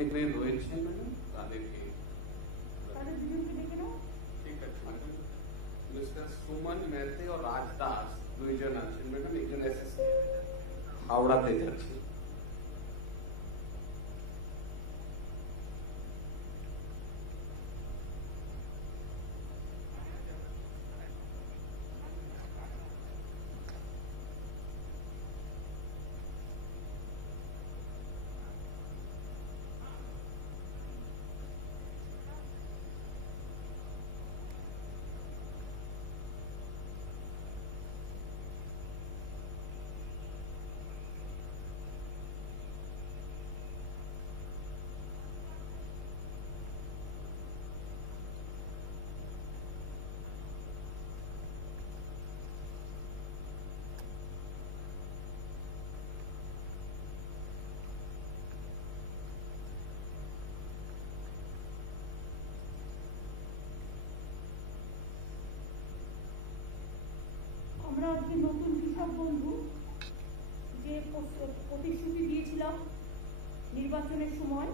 একটুখানি রয়েছে ম্যাডাম, তাদেরকে দুজনকে ডেকে নাও। ঠিক আছে ম্যাডাম। মিস্টার সুমন মেহতে ও রাজ দাস দুইজন আছেন ম্যাডাম, একজন এসএসসি হাওড়াতে যাচ্ছে। আমরা আজকে নতুন কৃষক বন্ধু যে প্রতিশ্রুতি দিয়েছিলাম নির্বাচনের সময়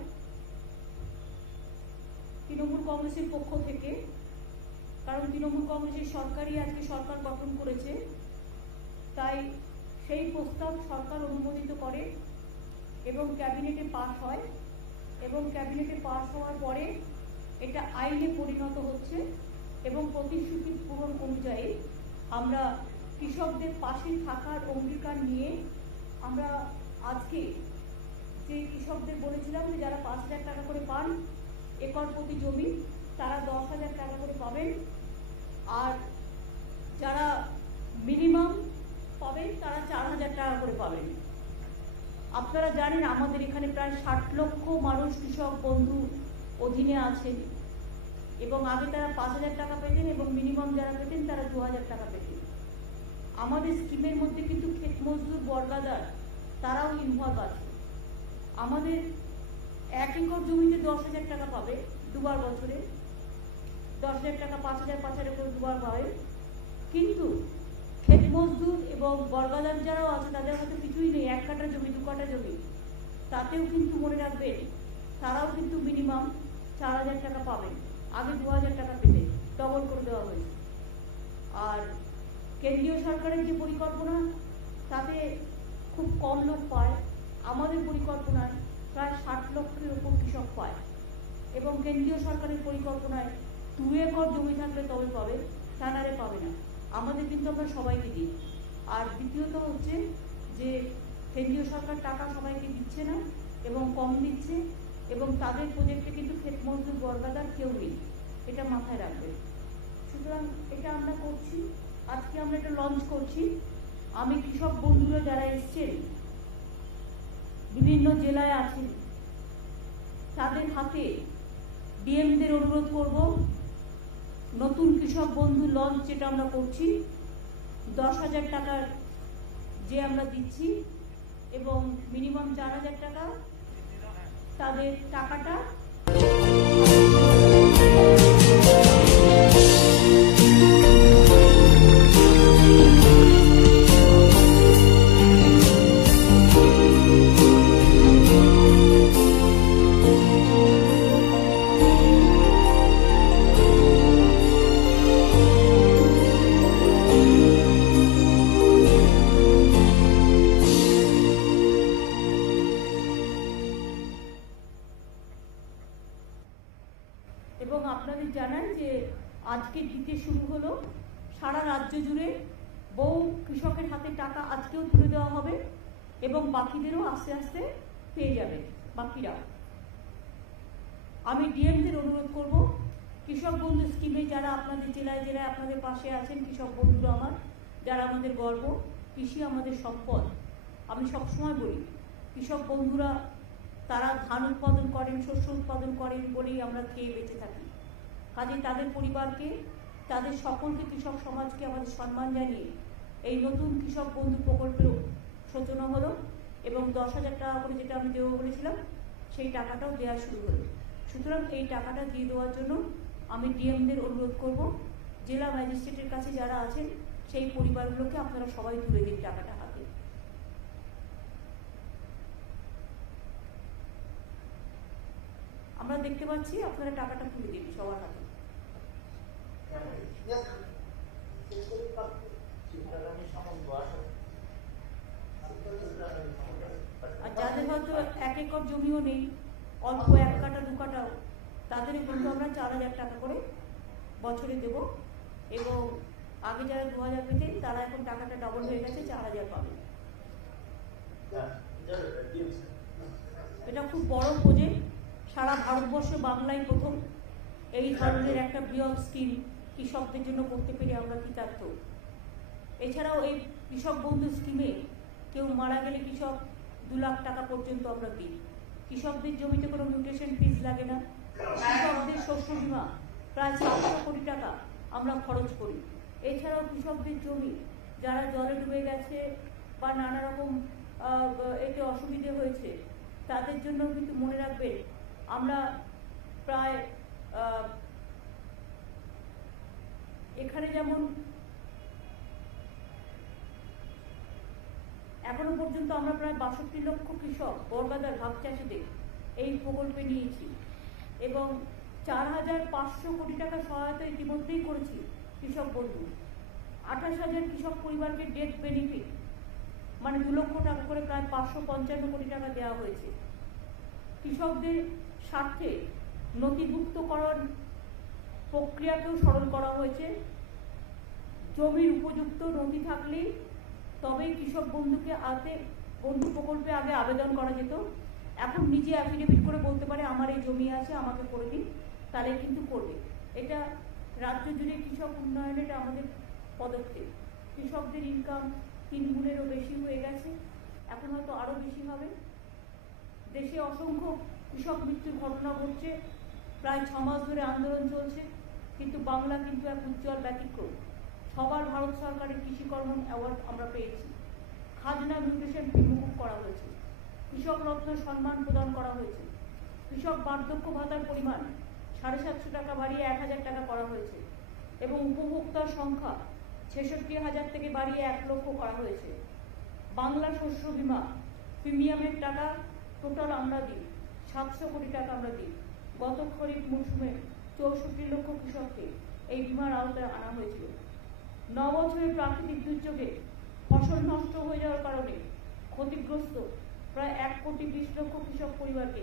তৃণমূল কংগ্রেসের পক্ষ থেকে, কারণ তৃণমূল কংগ্রেসের সরকারই আজকে সরকার গঠন করেছে, তাই সেই প্রস্তাব সরকার অনুমোদিত করে এবং ক্যাবিনেটে পাস হয় এবং ক্যাবিনেটে পাস হওয়ার পরে এটা আইনে পরিণত হচ্ছে এবং প্রতিশ্রুতি পূরণ অনুযায়ী আমরা কৃষকদের পাশে থাকার অঙ্গীকার নিয়ে আমরা আজকে যে কৃষকদের বলেছিলাম যে যারা 5,000 টাকা করে পান একর প্রতি জমি, তারা 10,000 টাকা করে পাবেন, আর যারা মিনিমাম পাবেন তারা 4,000 টাকা করে পাবেন। আপনারা জানেন আমাদের এখানে প্রায় 60 লক্ষ মানুষ কৃষক বন্ধু অধীনে আছেন এবং আগে তারা 5,000 টাকা পেতেন এবং মিনিমাম যারা পেতেন তারা 2,000 টাকা পেতেন। আমাদের স্কিমের মধ্যে কিন্তু ক্ষেত মজদুর বর্গাদার তারাও ইনভলভ আছে। আমাদের 1 একর জমিতে 10,000 টাকা পাবে দুবার বছরে, 10,000 টাকা 5,000 করে দুবার পাবে, কিন্তু ক্ষেত মজদুর এবং বর্গাদার যারাও আছে তাদের হয়তো কিছুই নেই, 1 কাঠা জমি 2 কাঠা জমি, তাতেও কিন্তু মনে রাখবেন তারাও কিন্তু মিনিমাম 4,000 টাকা পাবেন। আগে 2,000 টাকা পেতে ডবল করে দেওয়া হয়েছে। আর কেন্দ্রীয় সরকারের যে পরিকল্পনা তাতে খুব কম লোক পায়, আমাদের পরিকল্পনায় প্রায় 60 লক্ষের উপর কৃষক পায় এবং কেন্দ্রীয় সরকারের পরিকল্পনায় 2 একর জমি থাকলে তবে পাবে, তা নাহলে পাবে না। আমাদের কিন্তু আমরা সবাইকে দিই। আর দ্বিতীয়ত হচ্ছে যে কেন্দ্রীয় সরকার টাকা সবাইকে দিচ্ছে না এবং কম দিচ্ছে এবং তাদের প্রজেক্টে কিন্তু ক্ষেত মজদুর বর্গাদার কেউ নেই, এটা মাথায় রাখবে। সুতরাং এটা আমরা করছি, আজকে আমরা এটা লঞ্চ করছি। আমি কৃষক বন্ধুরা যারা এসছেন বিভিন্ন জেলায় আছেন তাদের হাতে ডিএমদের অনুরোধ করব, নতুন কৃষক বন্ধু লঞ্চ যেটা আমরা করছি 10,000 টাকার যে আমরা দিচ্ছি এবং মিনিমাম 4,000 টাকা, তাদের টাকাটা এবং আপনাদের জানান যে আজকে দিতে শুরু হলো সারা রাজ্য জুড়ে, বহু কৃষকের হাতে টাকা আজকেও তুলে দেওয়া হবে এবং বাকিদেরও আস্তে আস্তে পেয়ে যাবে বাকিরা। আমি ডিএমদের অনুরোধ করব, কৃষক বন্ধু স্কিমে যারা আপনাদের জেলায় জেলায় আপনাদের পাশে আছেন কৃষক বন্ধুরা আমার, যারা আমাদের গর্ব, কৃষি আমাদের সম্পদ। আমি সবসময় বলি কৃষক বন্ধুরা তারা ধান উৎপাদন করেন, শস্য উৎপাদন করেন বলেই আমরা খেয়ে বেঁচে থাকি। কাজে তাদের পরিবারকে, তাদের সকলকে, কৃষক সমাজকে আমাদের সম্মান জানিয়ে এই নতুন কৃষক বন্ধু প্রকল্পের সূচনা হলো এবং 10,000 টাকা করে যেটা আমি দেবো বলেছিলাম সেই টাকাটাও দেওয়া শুরু হলো। সুতরাং এই টাকাটা দিয়ে দেওয়ার জন্য আমি ডিএমদের অনুরোধ করব, জেলা ম্যাজিস্ট্রেটের কাছে যারা আছেন সেই পরিবারগুলোকে আপনারা সবাই তুলে দিন টাকাটা হাতে। দেখতে পাচ্ছি, আপনারা টাকাটা তুলে দিন সবার হাতে। আর যাদের হয়তো 1 একর জমিও নেই, অল্প 1 কাঠা 2 কাঠাও, তাদেরও কিন্তু আমরা 4,000 টাকা করে বছরে দেব। এবং আগে যারা 2,000 পেতেন তারা এখন টাকাটা ডবল হয়ে গেছে, 4,000 পাবে। এটা খুব বড় প্রজেক্ট, সারা ভারতবর্ষে বাংলায় প্রথম এই ধরনের একটা বৃহৎ স্কিম কৃষকদের জন্য করতে পেরে আমরা কৃতার্থ। এছাড়াও এই কৃষক বন্ধু স্কিমে কেউ মারা গেলে কৃষক 2 লাখ টাকা পর্যন্ত আমরা দিই। কৃষকদের জমিতে কোনো মিউটেশন ফিজ লাগে না। কৃষকদের শস্য বীমা প্রায় 700 কোটি টাকা আমরা খরচ করি। এছাড়াও কৃষকদের জমি যারা জলে ডুবে গেছে বা নানা রকম এতে অসুবিধে হয়েছে, তাদের জন্য কিন্তু মনে রাখবেন আমরা প্রায় এখানে যেমন এখনো পর্যন্ত আমরা প্রায় 62 লক্ষ কৃষক বর্গাদার ভাগ চাষিদের এই প্রকল্পে নিয়েছি এবং 4,500 কোটি টাকা সহায়তা ইতিমধ্যেই করেছি কৃষক বন্ধু। 28,000 কৃষক পরিবারকে ডেথ বেনিফিট মানে 2 লক্ষ টাকা করে প্রায় 555 কোটি টাকা দেওয়া হয়েছে। কৃষকদের স্বার্থে নথিভুক্তকরণ প্রক্রিয়াকেও সরল করা হয়েছে। জমির উপযুক্ত নথি থাকলেই তবেই কৃষক বন্ধু প্রকল্পে আগে আবেদন করা যেত। এখন নিজে অ্যাফিডেভিট করে বলতে পারে আমার এই জমি আছে, আমাকে করে দিন, তাহলে কিন্তু করবে। এটা রাজ্য জুড়ে কৃষক উন্নয়নে এটা আমাদের পদক্ষেপ। কৃষকদের ইনকাম 3 গুণেরও বেশি হয়ে গেছে, এখন হয়তো আরও বেশি হবে। দেশে অসংখ্য কৃষক মৃত্যুর ঘটনা ঘটছে, প্রায় 6 মাস ধরে আন্দোলন চলছে, কিন্তু বাংলা কিন্তু এক উজ্জ্বল ব্যতিক্রম। সবার ভারত সরকারের কৃষিকর্ম অ্যাওয়ার্ড আমরা পেয়েছি। খাজনা মিউটেশন ফি মুকুব করা হয়েছে, কৃষক রত্ন সম্মান প্রদান করা হয়েছে, কৃষক বার্ধক্য ভাতার পরিমাণ 750 টাকা বাড়িয়ে 1,000 টাকা করা হয়েছে এবং উপভোক্তার সংখ্যা 66,000 থেকে বাড়িয়ে 1 লক্ষ করা হয়েছে। বাংলা শস্য বীমা প্রিমিয়ামের টাকা টোটাল আমরা দিই 700 কোটি টাকা আমরা দিই। গত খরিফ মৌসুমে 64 লক্ষ কৃষককে এই বীমার আওতায় আনা হয়েছিল। 9 বছরের প্রাকৃতিক দুর্যোগে ফসল নষ্ট হয়ে যাওয়ার কারণে ক্ষতিগ্রস্ত প্রায় 1,20 লক্ষ কৃষক পরিবারকে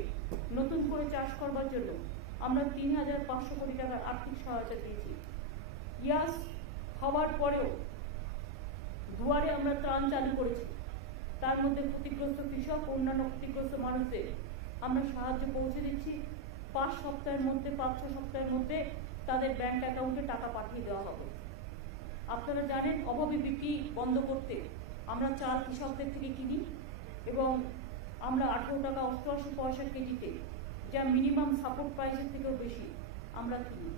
নতুন করে চাষ করবার জন্য আমরা 3,500 কোটি টাকার আর্থিক সহায়তা দিয়েছি। ইয়াস হওয়ার পরেও দুয়ারে আমরা ত্রাণ চালু করেছি, তার মধ্যে ক্ষতিগ্রস্ত কৃষক ও অন্যান্য ক্ষতিগ্রস্ত মানুষদের আমরা সাহায্য পৌঁছে দিচ্ছি। 5 সপ্তাহের মধ্যে 5-6 সপ্তাহের মধ্যে তাদের ব্যাংক অ্যাকাউন্টে টাকা পাঠিয়ে দেওয়া হবে। আপনারা জানেন অভাবী বিক্রি বন্ধ করতে আমরা চাল কৃষকদের থেকে কিনি এবং আমরা 18 টাকা 88 পয়সা কেজিতে, যা মিনিমাম সাপোর্ট প্রাইসের থেকেও বেশি আমরা কিনি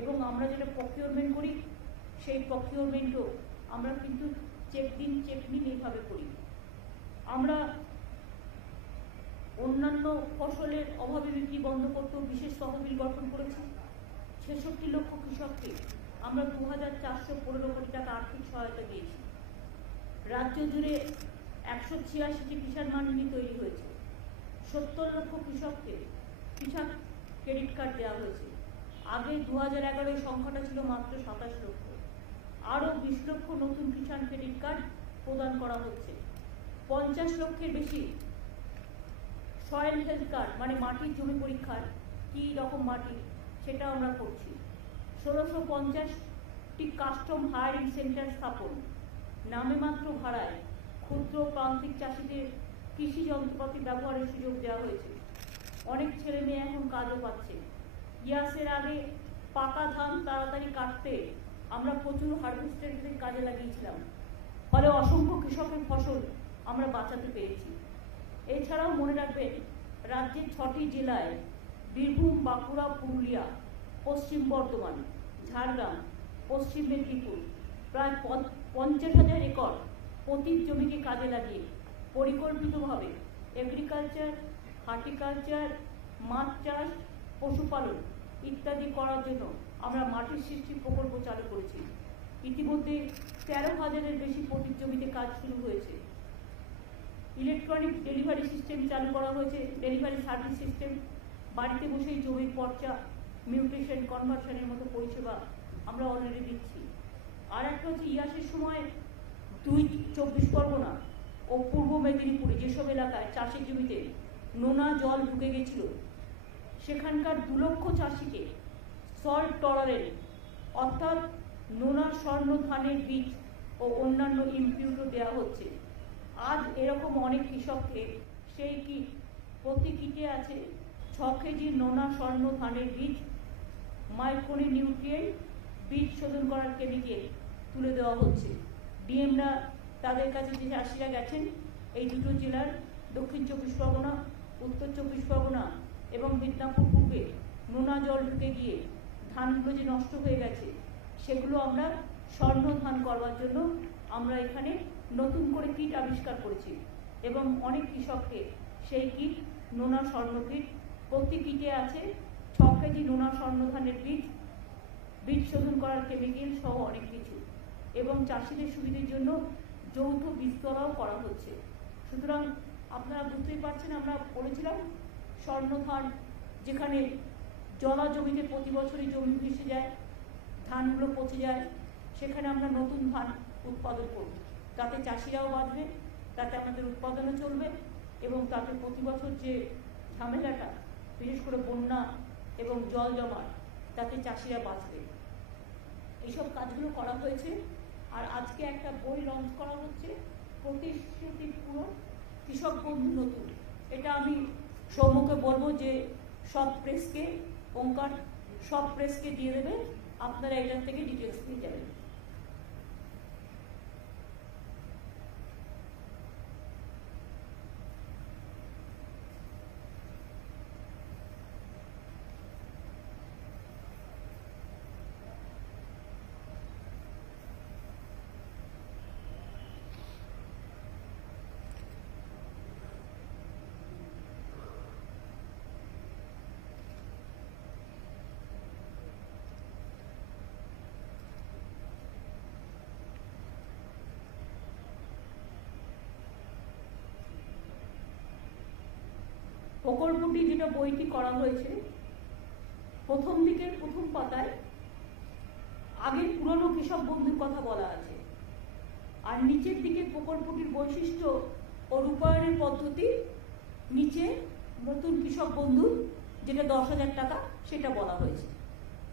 এবং আমরা যেটা প্রকিউরমেন্ট করি সেই প্রকিউরমেন্টও আমরা কিন্তু চেক নিন এইভাবে করি। আমরা অন্যান্য ফসলের অভাবী বিক্রি বন্ধ করতেও বিশেষ তহবিল গঠন করেছি। 66 লক্ষ কৃষককে আমরা 2,415 কোটি টাকা আর্থিক সহায়তা দিয়েছি। রাজ্য জুড়ে 186টি কিষাণ মান্ডি তৈরি হয়েছে। 70 লক্ষ কৃষককে কৃষক ক্রেডিট কার্ড দেওয়া হয়েছে। আগে 2011 সংখ্যাটা ছিল মাত্র 27 লক্ষ। আরও 20 লক্ষ নতুন কিষাণ ক্রেডিট কার্ড প্রদান করা হচ্ছে। 50 লক্ষের বেশি সয়েল হেলথ কার্ড মানে মাটির জমি পরীক্ষার কী রকম মাটি সেটা আমরা করছি। 1650টি কাস্টম হায়ারিং সেন্টার স্থাপন, নামে মাত্র ভাড়ায় ক্ষুদ্র প্রান্তিক চাষিদের কৃষি যন্ত্রপাতি ব্যবহারের সুযোগ দেওয়া হয়েছে। অনেক ছেলে মেয়ে এখন কাজও পাচ্ছে। ইয়াসের আগে পাকা ধান তাড়াতাড়ি কাটতে আমরা প্রচুর হারভেস্টারের কাজে লাগিয়েছিলাম, ফলে অসংখ্য কৃষকের ফসল আমরা বাঁচাতে পেরেছি। এছাড়াও মনে রাখবেন রাজ্যের 6টি জেলায় বীরভূম, বাঁকুড়া, পুরুলিয়া, পশ্চিম বর্ধমান, ঝাড়গ্রাম, পশ্চিম মেদিনীপুর প্রায় 50,000 একর পতিত জমিকে কাজে লাগিয়ে পরিকল্পিতভাবে এগ্রিকালচার, হর্টিকালচার, মাছ চাষ, পশুপালন ইত্যাদি করার জন্য আমরা মাটির সৃষ্টি প্রকল্প চালু করেছি। ইতিমধ্যে 13,000-এর বেশি পতিত জমিতে কাজ শুরু হয়েছে। ইলেকট্রনিক ডেলিভারি সিস্টেম চালু করা হয়েছে, ডেলিভারি সার্ভিস সিস্টেম। বাড়িতে বসেই জমির পর্চা, মিউটেশন, কনভার্সনের মতো পরিষেবা আমরা অলরেডি দিচ্ছি। আর একটা হচ্ছে ইয়াসের সময় 24 পরগনা ও পূর্ব মেদিনীপুরে যেসব এলাকায় চাষের জমিতে নোনা জল ঢুকে গেছিল, সেখানকার 2 লক্ষ চাষিকে সল্ট টলারেন্ট অর্থাৎ নোনা স্বর্ণ ধানের বীজ ও অন্যান্য ইনপুটও দেওয়া হচ্ছে। আজ এরকম অনেক কৃষককে সেই কিট, প্রতি কিটে আছে 6 কেজি নোনা স্বর্ণ ধানের বীজ, মাইক্রোনি নিউট্রিয়েন্ট, বীজ শোধন করার কেমিক্যাল তুলে দেওয়া হচ্ছে। ডিএমরা তাদের কাছে যে চাষিরা গেছেন এই দুটো জেলার দক্ষিণ 24 পরগনা, উত্তর 24 পরগনা এবং মিদনাপুর পূর্বে নোনা জল ঢুকে গিয়ে ধানগুলো যে নষ্ট হয়ে গেছে সেগুলো আমরা স্বর্ণ ধান করবার জন্য আমরা এখানে নতুন করে কিট আবিষ্কার করেছি এবং অনেক কৃষককে সেই কিট, নোনা স্বর্ণ কিট, প্রতি কিটে আছে 6 কেজি নোনা স্বর্ণ ধানের বীজ, বীজ শোধন করার কেমিক্যাল সহ অনেক কিছু, এবং চাষিদের সুবিধার জন্য যৌথ বীজতলাও করা হচ্ছে। সুতরাং আপনারা বুঝতেই পারছেন, আমরা বলেছিলাম স্বর্ণ ধান যেখানে জলা জমিতে প্রতি বছরই জমি ভেসে যায়, ধানগুলো পচে যায়, সেখানে আমরা নতুন ধান উৎপাদন করব, তাতে চাষিরাও বাঁচবে, তাতে আমাদের উৎপাদনও চলবে এবং তাতে প্রতি বছর যে ঝামেলাটা, বিশেষ করে বন্যা এবং জল জমার, তাতে চাষিরা বাঁচবে। এইসব কাজগুলো করা হয়েছে। আর আজকে একটা বই লঞ্চ করা হচ্ছে, প্রতিশ্রুতি পূরণ, কৃষক বন্ধু নতুন। এটা আমি সৌম্যকে বলবো যে সব প্রেসকে, ওঙ্কার সব প্রেসকে দিয়ে দেবে, আপনারা এটার থেকে ডিটেলস নিয়ে যাবেন। প্রকল্পটি যেটা বইটি করা হয়েছে, প্রথম দিকের প্রথম পাতায় আগের পুরনো কৃষক বন্ধুর কথা বলা আছে, আর নিচের দিকে প্রকল্পটির বৈশিষ্ট্য ও রূপায়ণের পদ্ধতি, নিচে নতুন কৃষক বন্ধু যেটা 10,000 টাকা সেটা বলা হয়েছে।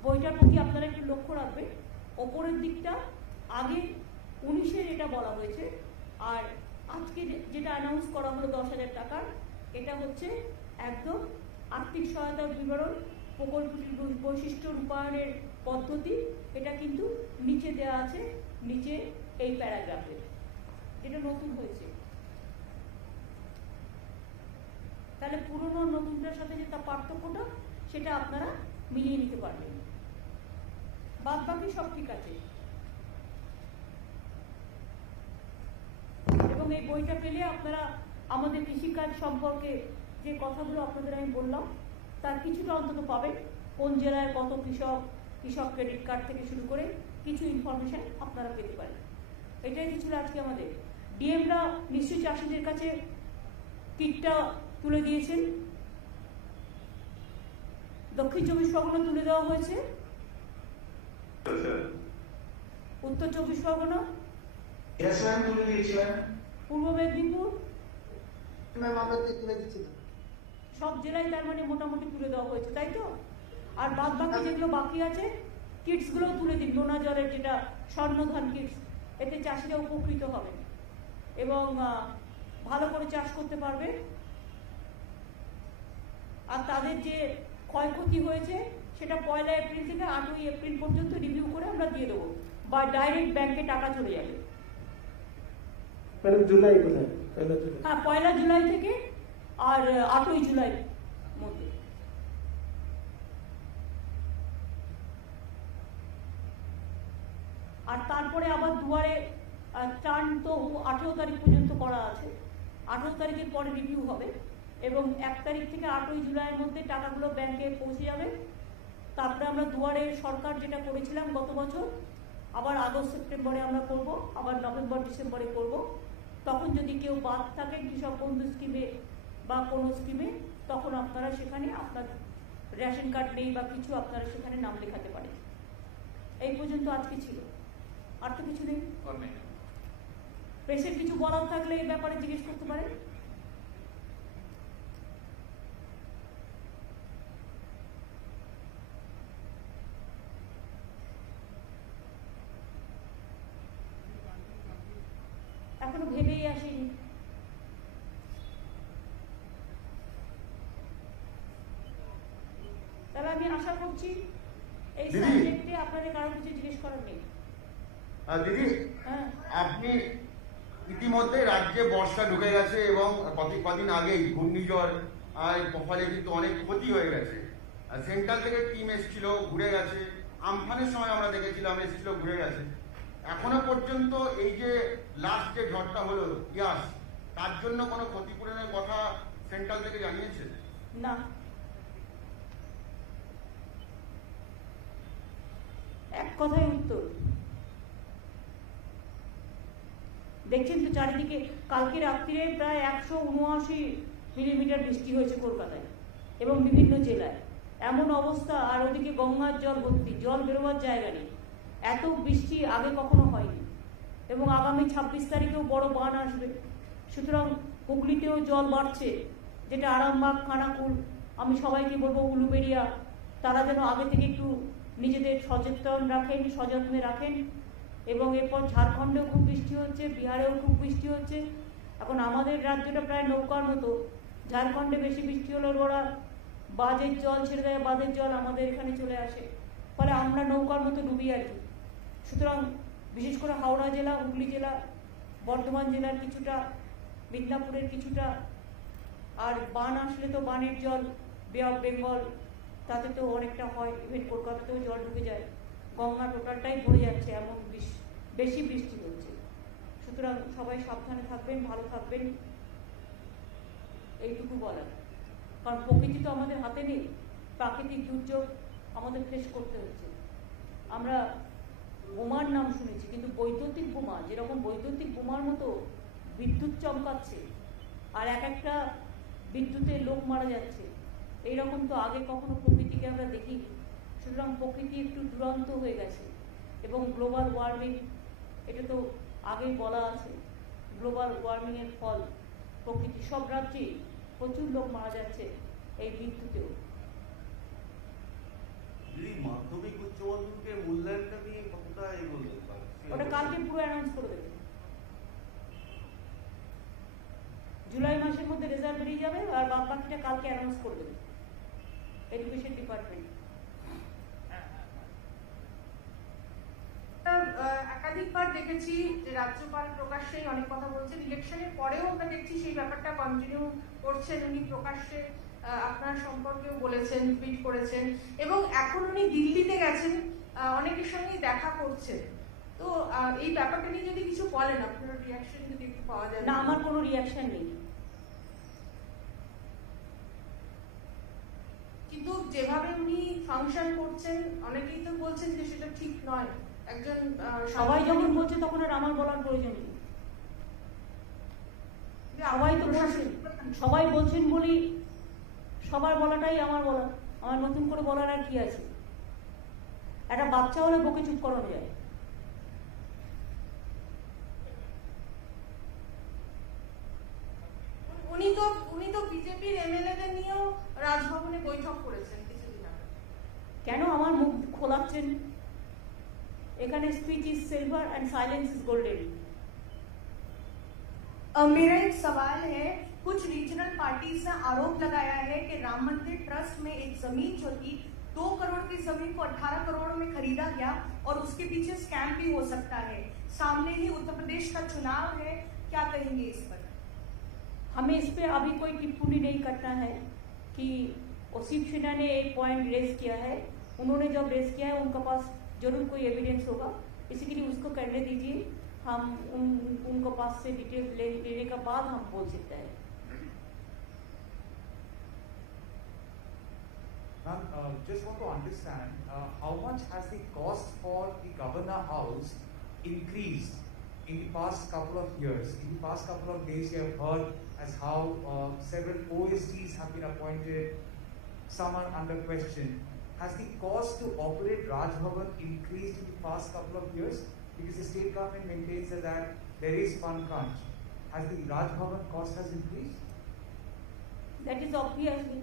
বইটার প্রতি আপনারা একটু লক্ষ্য রাখবেন, ওপরের দিকটা আগে 19-এর এটা বলা হয়েছে, আর আজকে যেটা অ্যানাউন্স করা হলো 10,000 টাকার, এটা হচ্ছে একদম আর্থিক সহায়তার বিবরণ, প্রকল্পটির বৈশিষ্ট্য, রূপায়ণের পদ্ধতি, এটা কিন্তু নিচে দেওয়া আছে, নিচে এই প্যারাগ্রাফে, এটা নতুন হয়েছে। তাহলে পুরনো নতুনটার সাথে যে তার পার্থক্যটা সেটা আপনারা মিলিয়ে নিতে পারবেন। বাদ বাকি সব ঠিক আছে। এবং এই বইটা পেলে আপনারা আমাদের কৃষিকাজ সম্পর্কে যে কথাগুলো আপনাদের আমি বললাম তার কিছুটা অন্তত পাবেন। কোন জেলায় কত কৃষক ক্রেডিট কার্ড থেকে শুরু করে কিছু ইনফরমেশন আপনারা পেতে পারেন। এটাই ছিল আজকে আমাদের। ডিএমরা নিশ্চয়ই চাষিদের কাছে কিটটা তুলে দিয়েছেন। দক্ষিণ 24 পরগনা তুলে দেওয়া হয়েছে, উত্তর 24 পরগনা, তুলে দিয়েছিলেন, পূর্ব মেদিনীপুর, তুলে দিচ্ছি, সব জেলায় তার মানে মোটামুটি তুলে দেওয়া হয়েছে, তাই তো? আর বাদ বাকি যেগুলো বাকি আছে কিটস গুলো তুলে দিন, নোনা জলের যেটা স্বর্ণধান কিটস, এতে চাষিরা উপকৃত হবে এবং ভালো করে চাষ করতে পারবে। আর তাদের যে ক্ষয়ক্ষতি হয়েছে সেটা 1 এপ্রিল থেকে 8 এপ্রিল পর্যন্ত রিভিউ করে আমরা দিয়ে দেবো, বা ডাইরেক্ট ব্যাংকে টাকা চলে যাবে। জুলাই কোথায়? হ্যাঁ, 1 জুলাই থেকে আর 8 জুলাই মধ্যে। আর তারপরে আবার দুয়ারে টার্ন তো 18 তারিখ পর্যন্ত করা আছে, 18 তারিখের পরে রিভিউ হবে এবং 1 তারিখ থেকে 8 জুলাইয়ের মধ্যে টাকাগুলো ব্যাংকে পৌঁছে যাবে। তারপরে আমরা দুয়ারে সরকার যেটা করেছিলাম গত বছর, আবার আগস্ট সেপ্টেম্বরে আমরা করব, আবার নভেম্বর ডিসেম্বরে করব। তখন যদি কেউ বাদ থাকে কৃষক বন্ধু স্কিমে বা কোনো স্কিমে, তখন আপনারা সেখানে আপনার রেশন কার্ড নেই বা কিছু, আপনারা সেখানে নাম লেখাতে পারেন। এই পর্যন্ত আজকে ছিল, আর তো কিছু নেই। প্রেসের কিছু বলার থাকলে এই ব্যাপারে জিজ্ঞেস করতে পারেন। এখনো ভেবেই আসেনি। তাহলে আমি আশা করছি এই সাবজেক্টে আপনাদের কারো কিছু জিজ্ঞেস করার নেই। দিদি, হ্যাঁ, আপনি ইতিমধ্যে রাজ্যে বর্ষা ঢুকে গেছে এবং কদিন আগেই ঘূর্ণিঝড় ফলে কিন্তু অনেক ক্ষতি হয়ে গেছে। সেন্ট্রাল থেকে টিম এসেছিল, ঘুরে গেছে। আমফানের সময় আমরা দেখেছিলাম এসেছিল, ঘুরে গেছে। এখনো পর্যন্ত এই যে লাস্ট যে ঝড়টা হলো ইয়াস, তার জন্য কোনো ক্ষতিপূরণের কথা সেন্ট্রাল থেকে জানিয়েছে? না, এক কথায় উত্তর। দেখছেন তো চারিদিকে, কালকে রাত্রিরে প্রায় 179 মিলিমিটার বৃষ্টি হয়েছে কলকাতায় এবং বিভিন্ন জেলায়। এমন অবস্থা, আর ওদিকে গঙ্গার জল ভর্তি, জল বেরোবার জায়গা নেই। এত বৃষ্টি আগে কখনো হয়নি এবং আগামী 26 তারিখেও বড় বান আসবে। সুতরাং হুগলিতেও জল বাড়ছে, যেটা আরামবাগ, খানাকুল, আমি সবাইকে বলবো উলুবেড়িয়া, তারা যেন আগে থেকে একটু নিজেদের সযত্নে রাখেন। এবং এরপর ঝাড়খণ্ডেও খুব বৃষ্টি হচ্ছে, বিহারেও খুব বৃষ্টি হচ্ছে। এখন আমাদের রাজ্যটা প্রায় নৌকার মতো। ঝাড়খণ্ডে বেশি বৃষ্টি হলে ওরা বাঁধের জল ছেড়ে দেয়, বাঁধের জল আমাদের এখানে চলে আসে, ফলে আমরা নৌকার মতো ডুবি আর কি। সুতরাং বিশেষ করে হাওড়া জেলা, হুগলি জেলা, বর্ধমান জেলার কিছুটা, মিদনাপুরের কিছুটা, আর বান আসলে তো বানের জল বে অফ বেঙ্গল, তাতে তো অনেকটা হয়। ইভেন কলকাতাতেও জল ঢুকে যায়, গঙ্গা টোটালটাই ভরে যাচ্ছে, এমন বেশি বৃষ্টি হচ্ছে। সুতরাং সবাই সাবধানে থাকবেন, ভালো থাকবেন, এইটুকু বলার। কারণ প্রকৃতি তো আমাদের হাতে নেই, প্রাকৃতিক দুর্যোগ আমাদের ফেস করতে হচ্ছে। আমরা বোমার নাম শুনেছি, কিন্তু বৈদ্যুতিক বোমা, যেরকম বৈদ্যুতিক বোমার মতো বিদ্যুৎ চমকাচ্ছে আর এক একটা বিদ্যুতে লোক মারা যাচ্ছে, এইরকম তো আগে কখনো প্রকৃতিকে আমরা দেখিনি। সুতরাং প্রকৃতি একটু দুরন্ত হয়ে গেছে এবং গ্লোবাল ওয়ার্মিং, এটা তো আগেই বলা আছে, গ্লোবাল ওয়ার্মিংয়ের ফল প্রকৃতি। সব রাজ্যেই প্রচুর লোক মারা যাচ্ছে এই বিদ্যুতেও। মাধ্যমিক উচ্চ মাধ্যমিকের মূল্যায়নটা নিয়ে কতটা এগোলো? ওটা কালকে পুরো অ্যানাউন্স করে দেবে। জুলাই মাসের মধ্যে রেজাল্ট বেরিয়ে যাবে আর বাকিটা কালকে অ্যানাউন্স করে দেবে এডুকেশন ডিপার্টমেন্ট। একাধিকবার দেখেছি যে রাজ্যপাল প্রকাশ্যেই অনেক কথা বলছেন, ইলেকশনের পরেও আমরা দেখছি সেই ব্যাপারটা কন্টিনিউ করছেন। উনি প্রকাশ্যে আপনার সম্পর্কেও বলেছেন, টুইট করেছেন, এবং এখন উনি দিল্লিতে গেছেন, অনেকের সঙ্গেই দেখা করছেন। তো এই ব্যাপারটা নিয়ে যদি কিছু বলেন, আপনার রিয়াকশন যদি একটু পাওয়া যায়। না, আমার কোনো রিয়াকশন নেই। কিন্তু যেভাবে উনি ফাংশন করছেন, অনেকেই তো বলছেন যে সেটা ঠিক নয়। একজন সবাই যখন বলছে তখন আর আমার বলার প্রয়োজন নেই। সবাই তো বলছেন, সবাই বলছেন বলি সবার বলাটাই আমার বলা। আমার নতুন করে বলার আর কি আছে? একটা বাচ্চা হলে বকে চুপ করানো যায়। উনি তো বিজেপির এমএলএদের নিয়েও রাজভবনে বৈঠক করেছেন কিছুদিন আগে। কেন আমার মুখ খোলাচ্ছেন? এখানে speech is silver and silence is golden. मेरा एक सवाल है, कुछ रीजनल पार्टीज ने आरोप लगाया है कि राम मंदिर ट्रस्ट में एक जमीन जो थी 2 करोड़ की जमीन को 18 करोड़ में खरीदा गया और उसके पीछे स्कैम भी हो सकता है। सामने ही उत्तर प्रदेश का चुनाव है, क्या कहेंगे इस पर? हमें इस पे अभी कोई टिप्पणी नहीं करना है कि ओसीप सिन्हा ने एक पॉइंट रेज किया है। उन्होंने जब रेज किया है उनके पास जरूर कोई एविडेंस होगा, इसी के लिए उसको करने दीजिए। हम उनको पास से डिटेल्स लेने के बाद हम बोल सकते हैं। Just want to understand how much has the cost for the Governor House increased in the past couple of years? In the past couple of days, you have heard as how several OSDs have been appointed. some are under question. Has the cost to operate Raj Bhavan increased in the past couple of years? Because the state government maintains that there is fund crunch. Has the Raj Bhavan cost has increased? That is obviously.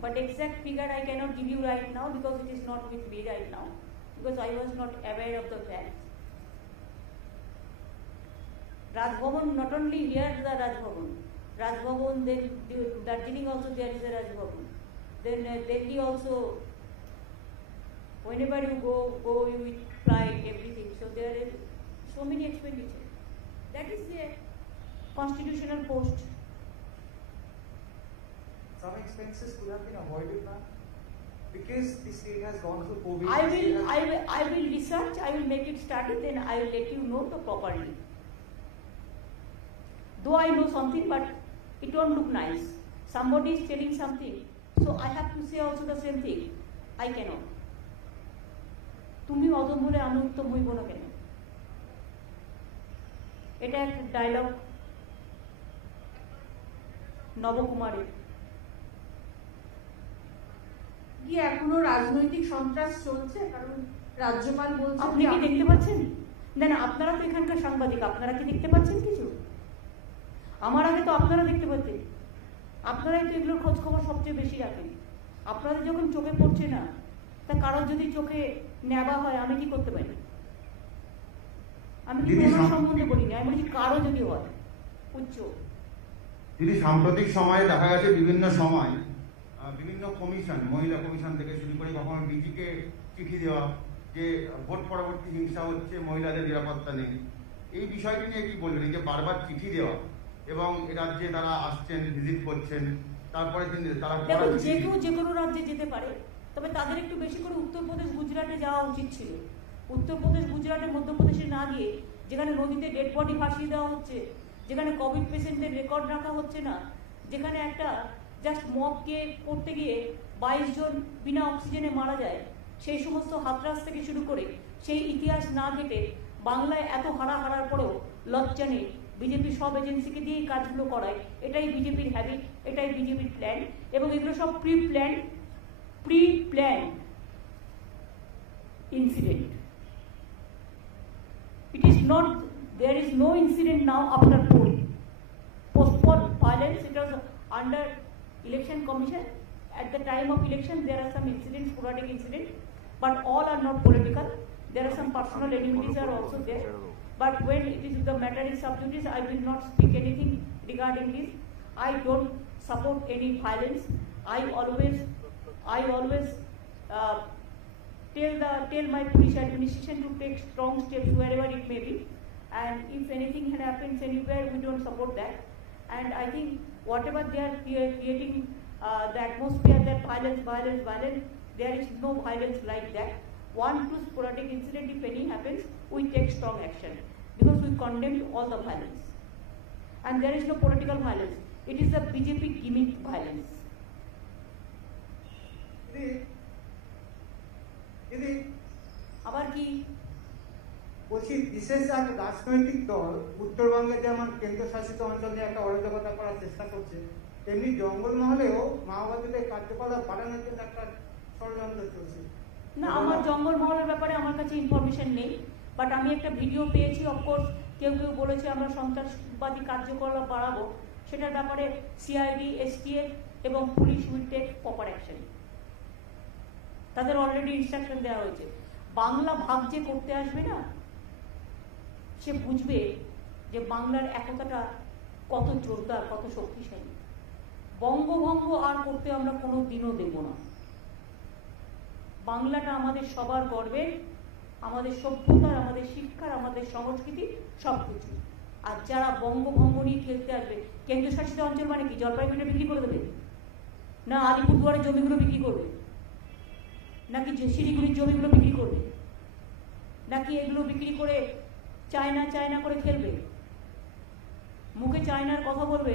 But exact figure I cannot give you right now because it is not with me right now, because I was not aware of the facts. Raj Bhavan, not only here the Raj Bhavan, then Darjeeling also there is a Raj Bhavan. Then Delhi also, whenever you go you with flight, everything. So there is so many expenditure. That is a constitutional post. Some expenses could have been avoided now because the state has gone through COVID. I will research. I will make it study. Then I will let you know the properly. Though I know something, but it won't look nice. Somebody is telling something, so I have to say also the same thing. I cannot. তুমি অদম বলে আমি উত্তম হইব না কেন? এটা একটা dialogue নবকুমারের। কি এখনো রাজনৈতিক সন্ত্রাস চলছে? কারণ রাজ্যপাল বলছেন আপনি কি দেখতে পাচ্ছেন? না আপনারা তো এখানকার সাংবাদিক, আপনারা কি দেখতে পাচ্ছেন কিছু? আমার আগে তো আপনারা দেখতে পাচ্ছেন। আপনারাই তো এগুলোর খোঁজ খবর সবচেয়ে বেশি রাখেন। আপনাদের যখন চোখে পড়ছে না, তা কারোর যদি চোখে নেওয়া হয় আমি কি করতে পারি? আমি কি কোনো সম্বন্ধে বলি না, আমি বলছি কারো যদি হয় উচ্চ। যদি সাম্প্রতিক সময়ে দেখা গেছে বিভিন্ন সময় বিভিন্ন কমিশন, মহিলা কমিশন থেকে শুরু করে কখনো ডিজিকে চিঠি দেওয়া যে ভোট পরবর্তী হিংসা হচ্ছে, মহিলাদের নিরাপত্তা নেই, এই বিষয়টি নিয়ে কি বলবেন? এই যে বারবার চিঠি দেওয়া এবং রাজ্যে তারা আসছেন, ভিজিট করছেন, তারপরে তারা যে কেউ যে কোনো রাজ্যে যেতে পারে, তবে তাদের একটু বেশি করে উত্তরপ্রদেশ গুজরাটে যাওয়া উচিত ছিল। উত্তরপ্রদেশ গুজরাটে মধ্যপ্রদেশে না গিয়ে, যেখানে নদীতে ডেড বডি ভাসিয়ে দেওয়া হচ্ছে, যেখানে কোভিড পেশেন্টের রেকর্ড রাখা হচ্ছে না, যেখানে একটা জাস্ট মবকে করতে গিয়ে 22 জন বিনা অক্সিজেনে মারা যায়, সেই সমস্ত হাতরাস থেকে শুরু করে সেই ইতিহাস না ঘেটে বাংলায় এত হারার পরেও লজ্জা নেই। বিজেপি সব এজেন্সিকে দিয়েই কাজগুলো করায়। এটাই বিজেপির হ্যাবিট, এটাই বিজেপির প্ল্যান, এবং এগুলো সব pre plan incident. It is not, there is no incident now after poll. Postponed violence, it was under election commission. At the time of election, there are some incidents, sporadic incidents, but all are not political. There are some personal enmities are also there. But when it is the matter is sub judice, I will not speak anything regarding this. I don't support any violence. I always tell my police administration to take strong steps wherever it may be, and if anything happens anywhere, we don't support that. And I think whatever they are creating the atmosphere that violence, there is no violence like that. 1-2 sporadic incident, if any happens, we take strong action because we condemn all the violence, and there is no political violence. It is the BJP gimmick violence. আবার কি বলছি, বিশেষ এক রাজনৈতিক দল উত্তরবঙ্গে যেমন কেন্দ্রশাসিত অঞ্চলে একটা অরাজকতা করার চেষ্টা করছে, তেমনি জঙ্গলমহলেও মাওবাদীদের কার্যকলাপ বাড়ানোর জন্য একটা ষড়যন্ত্র চলছে। না, আমার জঙ্গলমহলের ব্যাপারে আমার কাছে ইনফরমেশন নেই, বাট আমি একটা ভিডিও পেয়েছি। অফকোর্স কেউ বলেছে আমরা সন্ত্রাসবাদী কার্যকলাপ বাড়াবো, সেটার ব্যাপারে সিআইডি, এসটিএফ এবং police will take proper action. তাদের অলরেডি ইনস্ট্রাকশন দেওয়া হয়েছে। বাংলা ভাগ যে করতে আসবে না, সে বুঝবে যে বাংলার একতাটা কত জোরদার, কত শক্তিশালী। বঙ্গভঙ্গ আর করতে আমরা কোনো দিনও দেব না। বাংলাটা আমাদের সবার গর্বের, আমাদের সভ্যতার, আমাদের শিক্ষার, আমাদের সংস্কৃতি, সবকিছু। আর যারা বঙ্গভঙ্গ নিয়ে খেলতে আসবে, কেন্দ্রশাসিত অঞ্চল মানে কি জলপাইগুড়িটা বিক্রি করে দেবে, না আলিপুরদুয়ারের জমিগুলো বিক্রি করবে, নাকি শিলিগুড়ির জমিগুলো বিক্রি করবে, নাকি এগুলো বিক্রি করে চায়না করে খেলবে? মুখে চায়নার কথা বলবে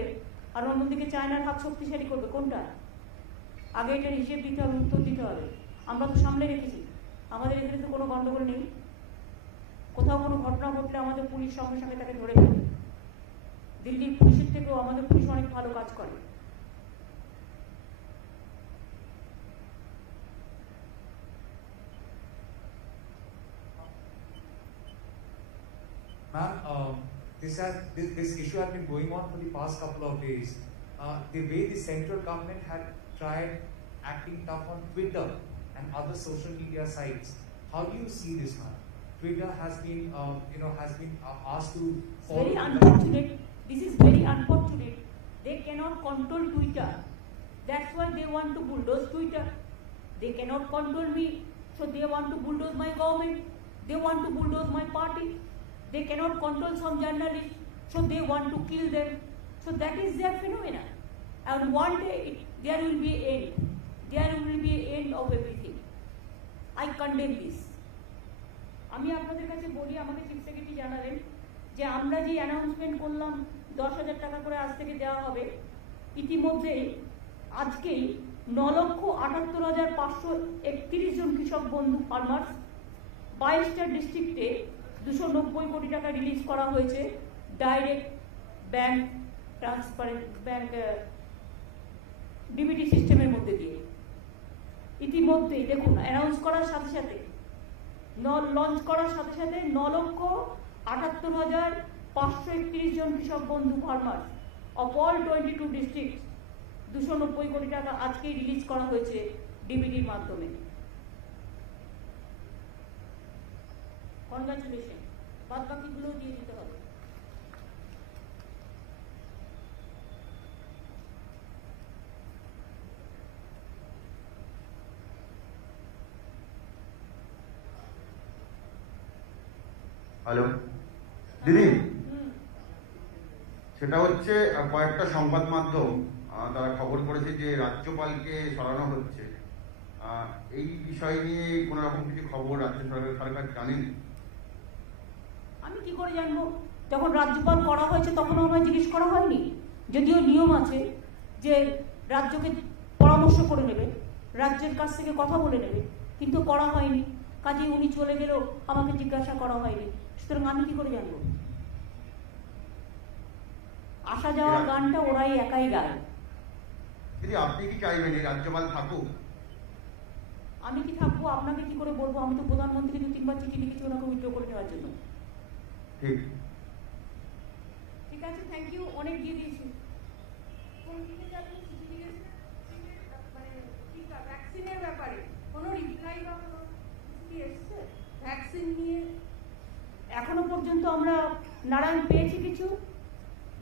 আর অন্যদিকে চায়নার হাত শক্তিশালী করবে। কোনটা? আগে এটার হিসেব দিতে হবে, উত্তর দিতে হবে। আমরা তো সামলে রেখেছি, আমাদের এখানে তো কোনো গন্ডগোল নেই। কোথাও কোনো ঘটনা ঘটলে আমাদের পুলিশ সঙ্গে সঙ্গে তাকে ধরে ফেলবে। দিল্লির পুলিশের থেকেও আমাদের পুলিশ অনেক ভালো কাজ করে। Ma'am, this issue has been going on for the past couple of days. The way the central government had tried acting tough on Twitter and other social media sites, how do you see this, ma'am? Twitter has been, asked to follow. Very unfortunate. This is very unfortunate. They cannot control Twitter. That's why they want to bulldoze Twitter. They cannot control me, so they want to bulldoze my government. They want to bulldoze my party. They cannot control some journalists, so they want to kill them. So that is their phenomena. And one day there will be an end. There will be an end of everything. I condemn this. আমি আপনাদের কাছে বলি, আমাকে chief secretary জানালেন যে আমরা যে announcement করলাম 10,000 টাকা করে আজ থেকে দেওয়া হবে, ইতিমধ্যেই আজকেই 9,78,531 জন কৃষক বন্ধু ফার্মার্স 22টা ডিস্ট্রিক্টে 290 কোটি টাকা রিলিজ করা হয়েছে direct bank transparent bank DBT সিস্টেমের মধ্যে দিয়ে। ইতিমধ্যেই দেখুন অ্যানাউন্স করার সাথে সাথে লঞ্চ করার সাথে সাথে 9,78,531 জন কৃষক বন্ধু ফার্মার অফ অল 22 ডিস্ট্রিক্ট 290 কোটি টাকা আজকেই রিলিজ করা হয়েছে ডিবিটির মাধ্যমে। কনগ্রাচুলেশন। বাদ বাকিগুলোও দিয়ে দিতে হবে। হ্যালো দিদি, সেটা হচ্ছে কয়েকটা সংবাদ মাধ্যম তারা খবর করেছে যে রাজ্যপালকে সরানো হচ্ছে। এই বিষয় নিয়ে কোন রকম কিছু খবর রাজ্য সরকার জানেন? আমি কি করে জানবো? যখন রাজ্যপাল করা হয়েছে তখন আমায় জিজ্ঞেস করা হয়নি। যদিও নিয়ম আছে যে রাজ্যকে পরামর্শ করে নেবে, রাজ্যের কাছ থেকে কথা বলে নেবে, কিন্তু করা হয়নি। কাজে উনি চলে গেলেও আমাকে জিজ্ঞাসা করা হয়নি, সুতরাং আমি কি করে জানবো? আসা যাওয়ার গানটা ওরাই একাই গায়। দিদি, আপনি কি চাইবেন এই রাজ্যপাল থাকুক? আমি কি থাকবো আপনাকে কি করে বলবো? আমি তো প্রধানমন্ত্রী 2-3 বার চিঠি লিখেছি ওনাকে উইথড্র করে নেওয়ার জন্য। ঠিক ঠিক আছে, থ্যাংক ইউ। অনেক দিয়ে দিয়েছি। ভ্যাকসিনের ব্যাপারে কোনো রিপ্লাই বা কোনো কি এসছে ভ্যাকসিন নিয়ে? এখনো পর্যন্ত আমরা নারায়ণ পেয়েছি কিছু,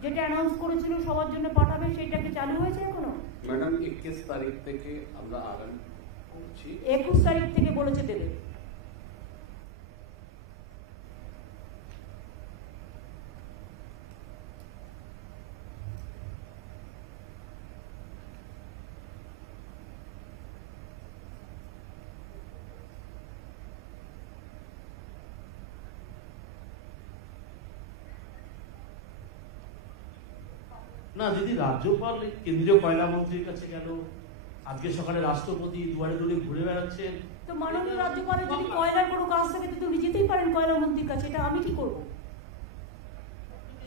যেটা অ্যানাউন্স করেছিল সবার জন্য পাঠাবে, সেটাকে চালু হয়েছে এখনো? ম্যাডাম 21 তারিখ থেকে আমরা আরম্ভ করছি। 21 তারিখ থেকে বলেছে দেবে। না দিদি, রাজ্যপাল কেন্দ্রীয় কয়লা মন্ত্রীর কাছে গেল, আজকে সকালে রাষ্ট্রপতি দুয়ারে দুয়ারে ঘুরে বেড়াচ্ছেন। তো মাননীয় রাজ্যপালের যদি কয়লার কোনো কাজ থাকে তো উনি যেতেই পারেন কয়লা মন্ত্রীর কাছে। এটা আমি কি করবো?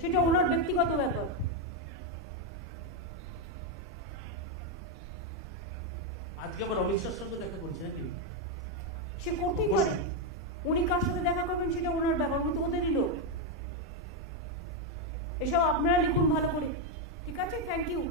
সেটা ওনার ব্যক্তিগত ব্যাপার। আজকে আবার অমিত শাহর সঙ্গে দেখা করছে নাকি? সে করতেই পারে। উনি কার সাথে দেখা করবেন সেটা ওনার ব্যাপার, উনি তো ওদেরই লোক। এসব আপনারা লিখুন ভালো করে। ঠিক আছে, থ্যাংক ইউ।